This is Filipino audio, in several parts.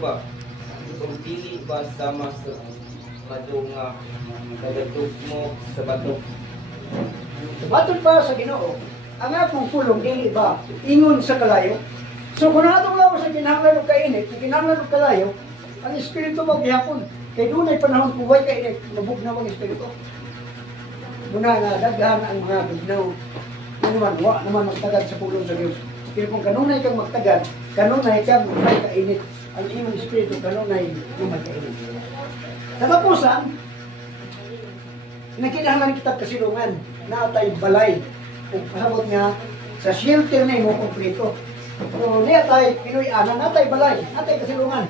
ba? Kung dili ba sama sa madunga nagatug mo sa bato? Matod pa sa Ginoo, ang akong pulong dili ba ingon sa kalayo. So kung atong lawas sa kinahanglan og kainit, kinahanglan og kalayo, ang espiritu maghihapon. Kay dunay panahon kung way kainit, mabugnaw ang espiritu. Muna nga daghan ang mga bugnaw. Ano man, wa naman magtagad sa pulong sa Dios. Pero kung kanunay kang magtagad, kanunay kang may kainit. Ang imong espiritu kanunay may kainit. Katapusan, nakinahanglan kita kasilungan na atay balay. Kung pasabot nga, sa shelter na mo kompleto. So, di atay Pinoy-anan, atay balay, atay kasilungan.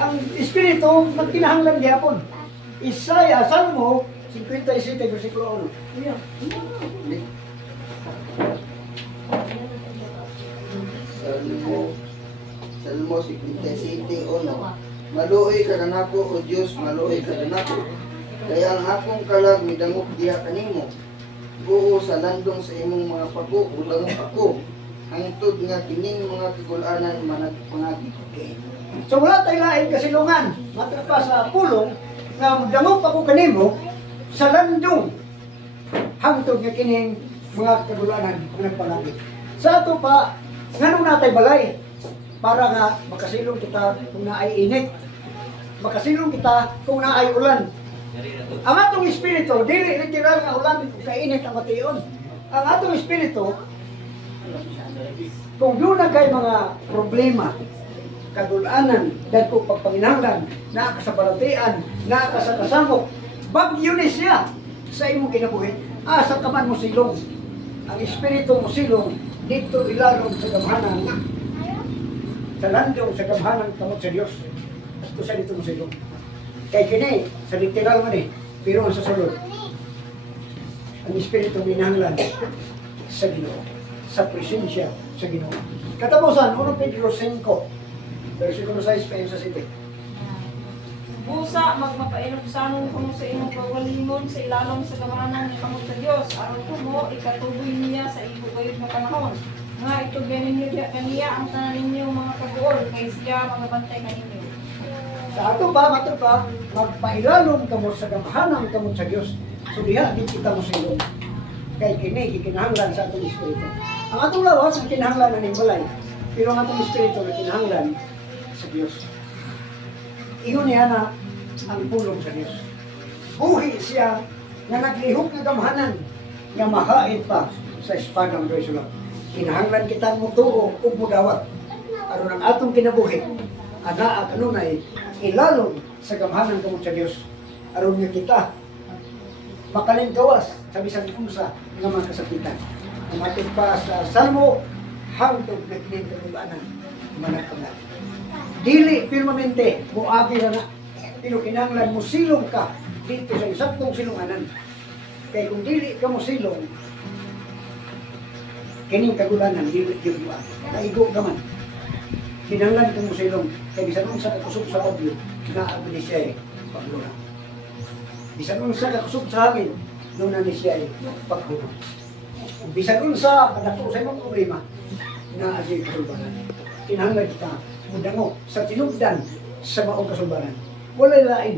Ang espiritu, magkinahanglan gihapon. Isaiah, Salmo, 57, versikulo 1. Yeah. Salmo 57:1. Maluoy ka kanako o Dios, maluoy ka kanako. Kaya ang akong kalag midangop diha kanimo. Buo sa landong sa imong mga pako, udangop ako. Hangtod nga kining mga kagul-anan managpangagi. So wala tayo lain kasilungan. Matrapa sa pulong nga dangop ako kanimo sa landong. Hangtod nga kining mga kagul-anan managpangagi. Sa ato pa, nganong natay balay para nga makasilong kita kung naay init. Makasilong kita kung naay ulan. Ang atong espiritu, dili literal nga ulan kainit ang mation. Ang atong espiritu, kung doon na kay mga problema, kagulanan, dahil pagpanginahanglan, nakakasabalatian, nakakasamok, bagyo ni siya sa imong kinabuhi, asa ka man mo silong. Ang espiritu mo silong, dito ilalong sa gamhanan, sa landong sa gamhanan kamot sa Dios. Ito sa dito mo silong. Kaya kini, sa literal man pero ang sasulod, ang espiritu minahanglan sa Ginoo, sa presensya sa Ginoo. Katapusan, 1 Pedro 5, versikulo 6 pa sa 7. Busa, magmapainom sanong kumo sa imong pagwalimon sa ilalom sa gamanan ni kamot sa Dios. Aron kumo, ikatuboy niya sa ibugayod ng panahon. Nga itugyan ninyo kaniya ang tanan ninyo mga kabuol, kay siya magabantay kaninyo. Sa ato ba, magpailalom kamo sa gamahanan kamo sa Dios. So diha, di kita mo silong. Kay kini, kikinahanglan sa atong espiritu. Ang atong lawas, ang kinahanglan na balay. Pero ang atong espiritu na kinahanglan sa Dios. Iyon niya na ang pulong sa Dios. Buhi siya na naglihok ng gamahanan nga mahain pa sa espadang Resula. Kinahanglan kita mo tuo o mudawat. Aron ang atong kinabuhi, ana at kanunay, ilalong sa gamahanan kamo sa Dios. Aron nga kita makalinggawas sa bisan unsa nga mga kasakitan. Umatid pa sa Salmo, hangtod na kinintuluanan, managpangat. Dili firmamente, muagi na pero kinahanglan mo silong ka dito sa isaktong silunganan. Kaya kung dili ka mo silong, kining kagulanan, dili yung iwa. Naigo ka man. Kinahanglan ka mo silong, kaya bisan unsa ka kusog sa bagyo, naabili siya pagluna. Bisan unsa ka kusog sa hangin, doon na ni siya pagluna. Bisan unsa kadako sa imong problema, naabili kasulbanan. Kinahanglan kita mudango sa tinubdan sa maong kasulbanan. Walay lain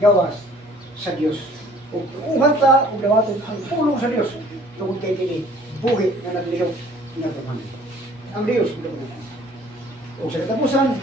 gawas sa Dios. Ug uhan ta ug dawaton ang pulong sa Dios tungod kay kini buhi nga naglihok nga gamahan. Ang Dios, o sa katapusan,